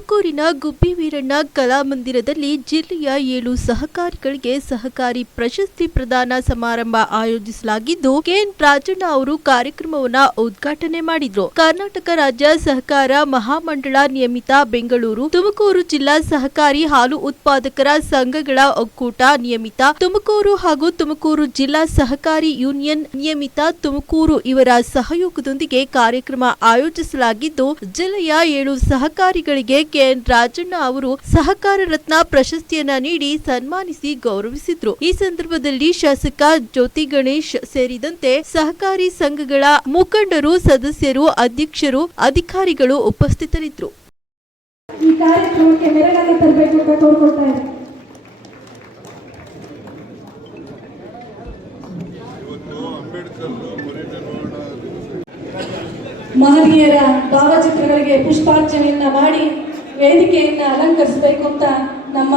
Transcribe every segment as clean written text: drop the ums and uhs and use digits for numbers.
ತುಮಕೂರಿನ ಗುಬ್ಬಿ ವೀರಣ್ಣ ಕಲಾಮಂದಿರದಲ್ಲಿ ಜಿಲ್ಲೆಯ 7 ಸಹಕಾರಿಗಳಿಗೆ ಸಹಕಾರಿ ಪ್ರಶಸ್ತಿ ಪ್ರದಾನ ಸಮಾರಂಭ ಆಯೋಜಿಸಲಾಗಿದ್ದು, ಕೆಎನ್ ರಾಜಣ್ಣ ಅವರು ಕಾರ್ಯಕ್ರಮವನ್ನು ಉದ್ಘಾಟನೆ ಮಾಡಿದರು. ಕರ್ನಾಟಕ ರಾಜ್ಯ ಸಹಕಾರ ಮಹಾಮಂಡಳ ನಿಯಮಿತ ಬೆಂಗಳೂರು, ತುಮಕೂರು ಜಿಲ್ಲಾ ಸಹಕಾರಿ ಹಾಲು ಉತ್ಪಾದಕರ ಸಂಘಗಳ ಒಕ್ಕೂಟ ನಿಯಮಿತ ತುಮಕೂರು ಹಾಗೂ ತುಮಕೂರು ಜಿಲ್ಲಾ ಸಹಕಾರಿ ಯೂನಿಯನ್ ನಿಯಮಿತ ತುಮಕೂರು ಇವರ ಸಹಯೋಗದೊಂದಿಗೆ ಕಾರ್ಯಕ್ರಮ ಆಯೋಜಿಸಲಾಗಿದ್ದು, ಜಿಲ್ಲೆಯ 7 ಸಹಕಾರಿಗಳಿಗೆ ಕೆಎನ್ ರಾಜಣ್ಣ ಅವರು ಸಹಕಾರ ರತ್ನ ಪ್ರಶಸ್ತಿಯನ್ನ ನೀಡಿ ಸನ್ಮಾನಿಸಿ ಗೌರವಿಸಿದ್ರು. ಈ ಸಂದರ್ಭದಲ್ಲಿ ಶಾಸಕ ಜ್ಯೋತಿ ಗಣೇಶ್ ಸೇರಿದಂತೆ ಸಹಕಾರಿ ಸಂಘಗಳ ಮುಖಂಡರು, ಸದಸ್ಯರು, ಅಧ್ಯಕ್ಷರು, ಅಧಿಕಾರಿಗಳು ಉಪಸ್ಥಿತರಿದ್ದರು. ಈ ಕಾರ್ಯಕ್ರಮಕ್ಕೆ ಮೆರಗನ್ನು ತರಬೇಕು ಅಂತ ಕೋರ್ಕೊಳ್ತಾ ಇದ್ದಾರೆ. ಮಹನೀಯರ ಭಾವಚಿತ್ರಗಳಿಗೆ ಪುಷ್ಪಾರ್ಚನೆಯನ್ನ ಮಾಡಿ ವೇದಿಕೆಯನ್ನ ಅಲಂಕರಿಸಬೇಕು ಅಂತ ನಮ್ಮ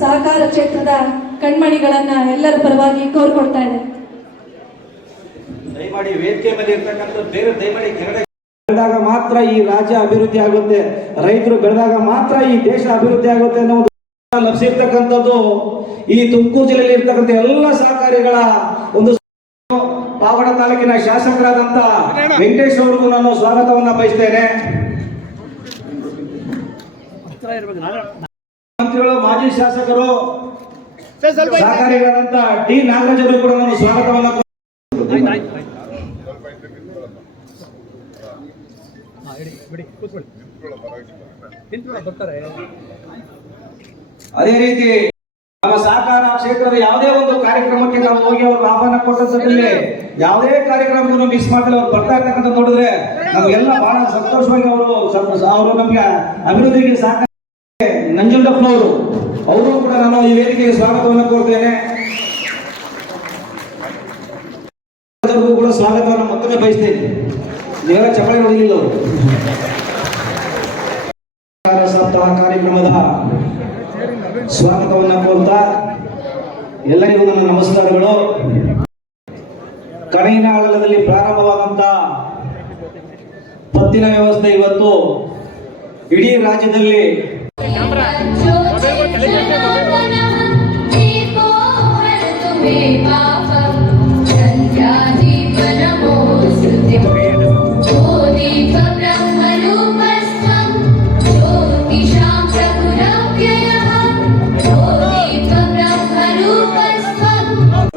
ಸಹಕಾರ ಕ್ಷೇತ್ರದ ಕಣ್ಮಣಿಗಳನ್ನ ಎಲ್ಲರ ಪರವಾಗಿ ಕೋರ್ಕೊಳ್ತಾ ಇದೆ. ದಯಮಾಡಿ ವೇದಿಕೆ ಮೇಲೆ ಇರ್ತಕ್ಕಂಥ ಬೇರೆ ದಯಮಾಡಿ ಬೆಳೆದಾಗ ಮಾತ್ರ ಈ ರಾಜ್ಯ ಅಭಿವೃದ್ಧಿ ಆಗುತ್ತೆ, ರೈತರು ಬೆಳೆದಾಗ ಮಾತ್ರ ಈ ದೇಶ ಅಭಿವೃದ್ಧಿ ಆಗುತ್ತೆ ಅನ್ನೋ ಲಭಿಸಿರ್ತಕ್ಕಂಥದ್ದು ಈ ತುಮಕೂರು ಜಿಲ್ಲೆಯಲ್ಲಿ ಇರ್ತಕ್ಕಂಥ ಎಲ್ಲ ಸಹಕಾರಿಗಳ ಒಂದು ಪಾವಡ ತಾಲೂಕಿನ ಶಾಸಕರಾದಂತ ವೆಂಕಟೇಶ್ ಅವರಿಗೂ ನಾನು ಸ್ವಾಗತವನ್ನ ಬಯಸ್ತೇನೆ. ಮಂತ್ರಿಗಳು, ಮಾಜಿ ಶಾಸಕರು, ಸಹಕಾರಿಗಳಾದಂತ ಡಿ ನಾಗರಾಜ್ ಅವರಿಗೂ ಕೂಡ ನಾನು ಸ್ವಾಗತವನ್ನ ಅದೇ ರೀತಿ ನಮ್ಮ ಸಹಕಾರ ಕ್ಷೇತ್ರದ ಯಾವುದೇ ಒಂದು ಕಾರ್ಯಕ್ರಮಕ್ಕೆ ನಾವು ಹೋಗಿ ಅವ್ರಿಗೆ ಆಹ್ವಾನ ಕೊಟ್ಟಂತಲ್ಲಿ ಯಾವುದೇ ಕಾರ್ಯಕ್ರಮವನ್ನು ಮಿಸ್ ಮಾಡಿದ್ರೆ ಅವ್ರು ಬರ್ತಾ ಇರ್ತಕ್ಕಂಥ ನೋಡಿದ್ರೆ ನಮಗೆಲ್ಲ ಬಹಳ ಸಂತೋಷವಾಗಿ ಅವರು ನಮ್ಗೆ ಅಭಿವೃದ್ಧಿಗೆ ಸಹಕಾರ. ನಂಜುಂಡಪ್ಪನವರು ಅವರು ಕೂಡ ನಾನು ಈ ವೇದಿಕೆಗೆ ಸ್ವಾಗತವನ್ನು ಕೋರ್ತೇನೆ. ಕೂಡ ಸ್ವಾಗತವನ್ನು ಮತ್ತೊಮ್ಮೆ ಬಯಸ್ತೇನೆ. ನೀವೆಲ್ಲ ಚಪ್ಪಳಿ ಹೊಡೆಯಲಿಲ್ಲ ಅವರು. ಸಪ್ತಾಹ ಕಾರ್ಯಕ್ರಮದ ಸ್ವಾಗತವನ್ನು ಕೋರ್ತಾ ಎಲ್ಲರಿಗೂ ನನ್ನ ನಮಸ್ಕಾರಗಳು. ಕಣಿನಾಳದಲ್ಲಿ ಪ್ರಾರಂಭವಾದಂತ ಪತ್ತಿನ ವ್ಯವಸ್ಥೆ ಇವತ್ತು ಇಡೀ ರಾಜ್ಯದಲ್ಲಿ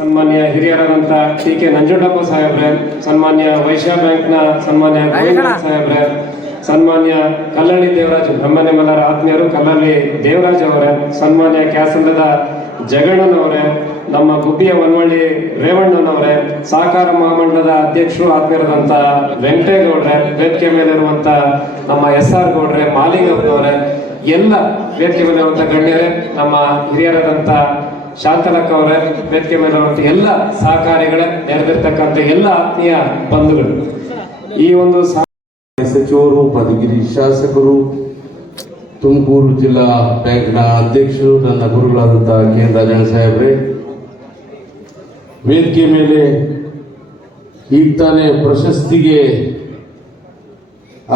ಸನ್ಮಾನ್ಯ ಹಿರಿಯರಾದಂಥ ಟಿ.ಕೆ. ನಂಜುಂಡಪ್ಪ ಸಾಹೇಬ್ರೆ, ಸನ್ಮಾನ್ಯ ವೈಶ್ಯ ಬ್ಯಾಂಕ್ನ ಸನ್ಮಾನ್ಯ ಗೋವಿಂದ ಸಾಹೇಬ್ರೆ, ಸನ್ಮಾನ್ಯ ಕಲ್ಲಳ್ಳಿ ದೇವರಾಜ್, ನಮ್ಮ ನಿಮ್ಮೆಲ್ಲರ ಆತ್ಮೀಯರು ಕಲ್ಲಳ್ಳಿ ದೇವರಾಜ್ ಅವರೇ, ಸನ್ಮಾನ್ಯ ಕ್ಯಾಸಂದ್ರದ ಜಗಣ್ಣನವರೇ, ನಮ್ಮ ಗುಬ್ಬಿಯ ವನವಳ್ಳಿ ರೇವಣ್ಣನವರೇ, ಸಹಕಾರ ಮಹಾಮಂಡಲದ ಅಧ್ಯಕ್ಷರು ಆತ್ಮೀಯರಾದಂಥ ವೆಂಕಟೇಗೌಡ್ರೆ, ವೇದಿಕೆ ಮೇಲಿರುವಂಥ ನಮ್ಮ SR ಗೌಡ್ರೆ, ಮಾಲಿಂಗಪ್ಪನವರೇ, ಎಲ್ಲ ವೇದಿಕೆ ಮೇಲಿರುವಂಥ ಗಣ್ಯರೇ, ನಮ್ಮ ಹಿರಿಯರಾದಂಥ ಶಾಂತಲಕ್ಕ ಅವರೇ, ವೇದಿಕೆ ಮೇಲಿರುವಂಥ ಎಲ್ಲ ಸಹಕಾರಿಗಳೇ, ನೆರೆದಿರ್ತಕ್ಕಂಥ ಎಲ್ಲ ಆತ್ಮೀಯ ಬಂಧುಗಳು, ಈ ಒಂದು ಸಚಿವರು, ಪದಗಿರಿ ಶಾಸಕರು, ತುಮಕೂರು ಜಿಲ್ಲಾ ಬ್ಯಾಂಕ್ನ ಅಧ್ಯಕ್ಷರು, ನನ್ನ ಗುರುಗಳಾದಂತಹ ಕೆಎನ್ ರಾಜಣ್ಣ ಸಾಹೇಬ್ರೆ, ವೇದಿಕೆ ಮೇಲೆ ಈಗ ತಾನೇ ಪ್ರಶಸ್ತಿಗೆ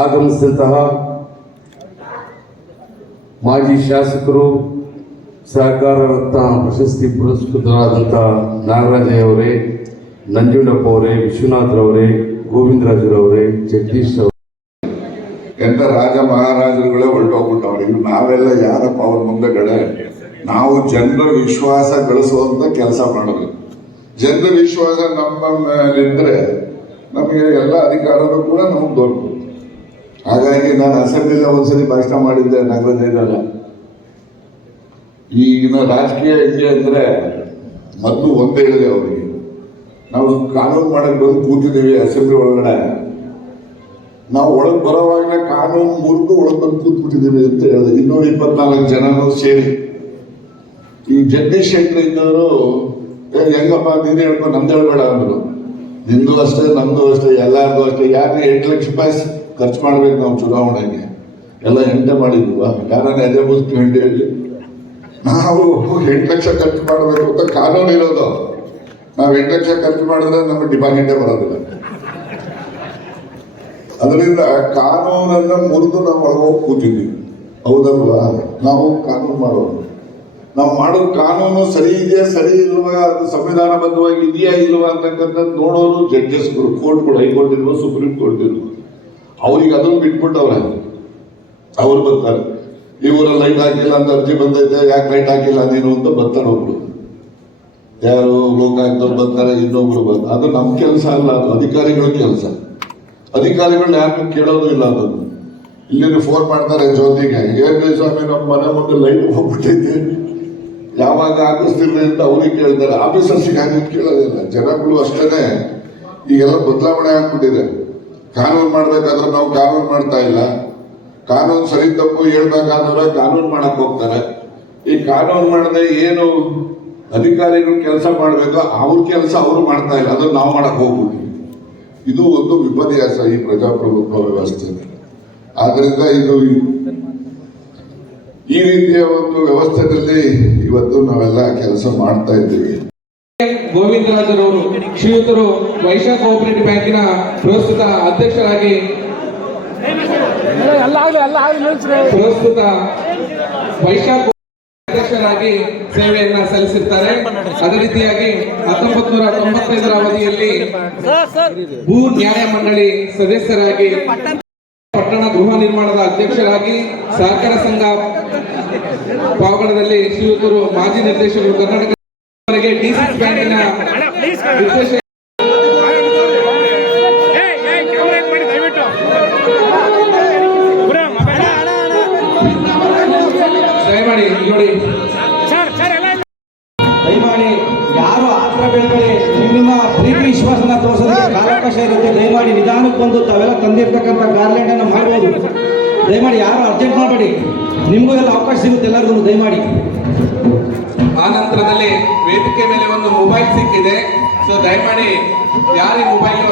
ಆಗಮಿಸಿದಂತಹ ಮಾಜಿ ಶಾಸಕರು, ಸಹಕಾರ ರತ್ನ ಪ್ರಶಸ್ತಿ ಪುರಸ್ಕೃತರಾದಂತಹ ನಾಗರಾಜಯ್ಯವರೇ, ನಂಜುಂಡಪ್ಪ ಅವರೇ, ವಿಶ್ವನಾಥ್ರವರೇ, ಗೋವಿಂದರಾಜರವರೇ, ಜಗದೀಶ್ ಅವರು, ಎಂತ ರಾಜ ಮಹಾರಾಜರುಗಳೇ ಹೊರಟೋಗ್ಬಿಟ್ಟವ್ರು. ಇನ್ನು ನಾವೆಲ್ಲ ಯಾರಪ್ಪ ಅವ್ರ ಮುಂದೆಗಡೆ? ನಾವು ಜನರ ವಿಶ್ವಾಸ ಗಳಿಸುವಂತ ಕೆಲಸ ಮಾಡಬೇಕು. ಜನರ ವಿಶ್ವಾಸ ನಮ್ಮ ಮೇಲಿದ್ರೆ ನಮಗೆ ಎಲ್ಲ ಅಧಿಕಾರನೂ ಕೂಡ ನಮಗೆ ದೊರಕು. ಹಾಗಾಗಿ ನಾನು ಅಸೆಂಬ್ಲಿನ ಒಂದ್ಸರಿ ಭಾಷಣ ಮಾಡಿದ್ದೆ, ನಗರದಲ್ಲ. ಈಗಿನ ರಾಜಕೀಯ ಹೆಂಗೆ ಅಂದ್ರೆ ಮೊದಲು ಒಂದೇ ಹೇಳಿದೆ ಅವರಿಗೆ, ನಾವು ಕಾನೂನು ಮಾಡಕ್ಕೆ ಬಂದು ಕೂತಿದ್ದೀವಿ ಅಸೆಂಬ್ಲಿ ಒಳಗಡೆ, ನಾವು ಒಳಗೆ ಬರೋವಾಗಲೇ ಕಾನೂನು ಮುರಿದು ಒಳಗೆ ಬಂದು ಕೂತ್ಬಿಟ್ಟಿದ್ದೀವಿ ಅಂತ ಹೇಳಿದೆ. 224 ಜನನು ಸೇರಿ ಈ ಜಗದೀಶ್ ಶೆಟ್ಟರ್ ಇದ್ದವರು ಹೆಂಗಪ್ಪ ನೀನು ಹೇಳ್ಕೊಂಡು ನಮ್ದು ಹೇಳ್ಬೇಡ ಅಂದ್ರು. ನಿಂದು ಅಷ್ಟೇ, ನಮ್ದು ಅಷ್ಟೇ, ಎಲ್ಲಾರ್ದು ಅಷ್ಟೇ. ಯಾಕೆ 8 ಲಕ್ಷ ರೂಪಾಯಿ ಖರ್ಚು ಮಾಡ್ಬೇಕು ನಾವು ಚುನಾವಣೆಗೆ? ಎಲ್ಲ ಎಂಟೆ ಮಾಡಿದ್ವ? ಯಾರನ್ನ ಎದೆ ಮುಗಿಸ್ಕೊಂಡು ಹೇಳಿ ನಾವು 8 ಲಕ್ಷ ಖರ್ಚು ಮಾಡಬೇಕು ಅಂತ ಕಾನೂನು ಇರೋದು. ನಾವು 8 ಲಕ್ಷ ಖರ್ಚು ಮಾಡಿದ್ರೆ ನಮಗೆ ಡಿಪಾಸಿಟೇ ಬರೋದಿಲ್ಲ. ಅದರಿಂದ ಕಾನೂನನ್ನ ಮುರಿದು ನಾವು ಒಳಗೋಗಿ ಕೂತಿದ್ದೀವಿ. ಹೌದಲ್ವಾ? ನಾವು ಕಾನೂನು ಮಾಡೋದು, ನಾವು ಮಾಡೋದು ಕಾನೂನು ಸರಿ ಇದೆಯಾ ಸರಿ ಇಲ್ವಾ, ಅದು ಸಂವಿಧಾನಬದ್ಧವಾಗಿ ಇದೆಯಾ ಇಲ್ವಾ ಅಂತಕ್ಕಂಥದ್ದು ನೋಡೋರು ಜಡ್ಜಸ್ಗಳು, ಕೋರ್ಟ್ಗಳು, ಹೈಕೋರ್ಟ್ ಇರ್ಬೋದು, ಸುಪ್ರೀಂ ಕೋರ್ಟ್ ಇರ್ಬೋದು. ಅವ್ರಿಗೆ ಅದನ್ನು ಬಿಟ್ಬಿಟ್ಟವ್ರೆ, ಅವ್ರು ಬರ್ತಾರೆ. ಈ ಊರಲ್ಲಿ ಲೈಟ್ ಹಾಕಿಲ್ಲ ಅಂತ ಅರ್ಜಿ ಬಂದೈತೆ, ಯಾಕೆ ಲೈಟ್ ಹಾಕಿಲ್ಲ ನೀನು ಅಂತ ಬರ್ತಾರೆ ಒಬ್ರು, ಯಾರು ಲೋಕಾಯುಕ್ತವ್ರು ಬರ್ತಾರೆ, ಇನ್ನೊಬ್ರು ಬರ್ತಾರೆ. ಅದು ನಮ್ಮ ಕೆಲಸ ಅಲ್ಲ, ಅದು ಅಧಿಕಾರಿಗಳ ಕೆಲಸ. ಅಧಿಕಾರಿಗಳನ್ನ ಯಾರು ಕೇಳೋದು ಇಲ್ಲ. ಅದನ್ನು ಇಲ್ಲಿ ಫೋನ್ ಮಾಡ್ತಾರೆ ಜ್ಯೋತಿಗೆ, ಏನ್ರಿ ಸ್ವಾಮಿ ನಮ್ಮ ಮನೆ ಮುಂದೆ ಲೈಟ್ ಹೋಗ್ಬಿಟ್ಟೈತೆ, ಯಾವಾಗ ಹಾಕಿಸ್ತಿರ್ಲಿ ಅಂತ ಅವ್ರಿಗೆ ಕೇಳ್ತಾರೆ. ಆಫೀಸರ್ಸಿಗೆ ಹಾಗೆ ಕೇಳೋದಿಲ್ಲ. ಜನಗಳು ಅಷ್ಟೇ ಈಗೆಲ್ಲ ಬದಲಾವಣೆ ಆಗ್ಬಿಟ್ಟಿದೆ. ಕಾನೂನು ಮಾಡ್ಬೇಕಾದ್ರೆ ನಾವು ಕಾನೂನು ಮಾಡ್ತಾ ಇಲ್ಲ, ಕಾನೂನು ಸರಿ ತಪ್ಪು ಹೇಳ್ಬೇಕಾದ್ರೆ ಕಾನೂನು ಮಾಡಕ್ ಹೋಗ್ತಾರೆ. ಈ ಕಾನೂನು ಮಾಡದೆ ಏನು ಅಧಿಕಾರಿಗಳು ಕೆಲಸ ಮಾಡಬೇಕು ಅವ್ರ ಕೆಲಸ ಅವರು ಮಾಡ್ತಾ ಇಲ್ಲ, ಅದನ್ನ ನಾವು ಮಾಡಕ್ ಹೋಗ್ಬಿಟ್ಟು ಇದು ಒಂದು ವಿಪರ್ಯಾಸ ಈ ಪ್ರಜಾಪ್ರಭುತ್ವ ವ್ಯವಸ್ಥೆ. ಆದ್ರಿಂದ ಇದು ಈ ರೀತಿಯ ಒಂದು ವ್ಯವಸ್ಥೆಯಲ್ಲಿ ಇವತ್ತು ನಾವೆಲ್ಲ ಕೆಲಸ ಮಾಡ್ತಾ ಇದ್ದೀವಿ. ಗೋವಿಂದರಾಜರವರು ಶ್ರೀಯುತರು ವೈಶ್ಯ ಕೋಆಪರೇಟಿವ್ ಬ್ಯಾಂಕಿನ ಪ್ರಸ್ತುತ ಅಧ್ಯಕ್ಷರಾಗಿ ಅಧ್ಯಕ್ಷರಾಗಿ ಸೇವೆಯನ್ನ ಸಲ್ಲಿಸಿರ್ತಾರೆ. ಅದೇ ರೀತಿಯಾಗಿ 1995ರ ಅವಧಿಯಲ್ಲಿ ಭೂ ನ್ಯಾಯ ಮಂಡಳಿ ಸದಸ್ಯರಾಗಿ, ಪಟ್ಟಣ ಗೃಹ ನಿರ್ಮಾಣದ ಅಧ್ಯಕ್ಷರಾಗಿ, ಸಹಕಾರ ಸಂಘ ಪಾವಗಡದಲ್ಲಿ ಶ್ರೀಯುತರು ಮಾಜಿ ನಿರ್ದೇಶಕರು, ಕರ್ನಾಟಕ ಡಿಸಿಸಿ ಬ್ಯಾಂಕಿನ ನಿರ್ದೇಶಕ ದಯಮಾಡಿ ನೋಡಿ, ದಯಮಾಡಿ ಯಾರು ಆತರ ಬೆಳೆಬೇಡಿ. ನಿಮ್ಮ ಪ್ರೀತಿ ವಿಶ್ವಾಸನ ತೋರಿಸೋದಕ್ಕೆ ಕಾಲಾವಕಾಶ ಇರುತ್ತೆ. ದಯಮಾಡಿ ನಿಧಾನಕ್ಕೆ ಬಂದು ತಾವೆಲ್ಲ ತಂದಿರ್ತಕ್ಕಂಥ ಗಾರ್ಲೆಂಡ್ ಅನ್ನು ಮಾಡ್ಬೋದು. ದಯಮಾಡಿ ಯಾರು ಅರ್ಜೆಂಟ್ ಮಾಡಬೇಡಿ, ನಿಮಗೂ ಎಲ್ಲ ಅವಕಾಶ ಸಿಗುತ್ತೆ ಎಲ್ಲರಿಗೂ. ದಯಮಾಡಿ ಆ ನಂತರದಲ್ಲಿ ವೇದಿಕೆ ಮೇಲೆ ಒಂದು ಮೊಬೈಲ್ ಸಿಕ್ಕಿದೆ. ಸೊ ದಯಮಾಡಿ ಯಾರು ಈ ಮೊಬೈಲ್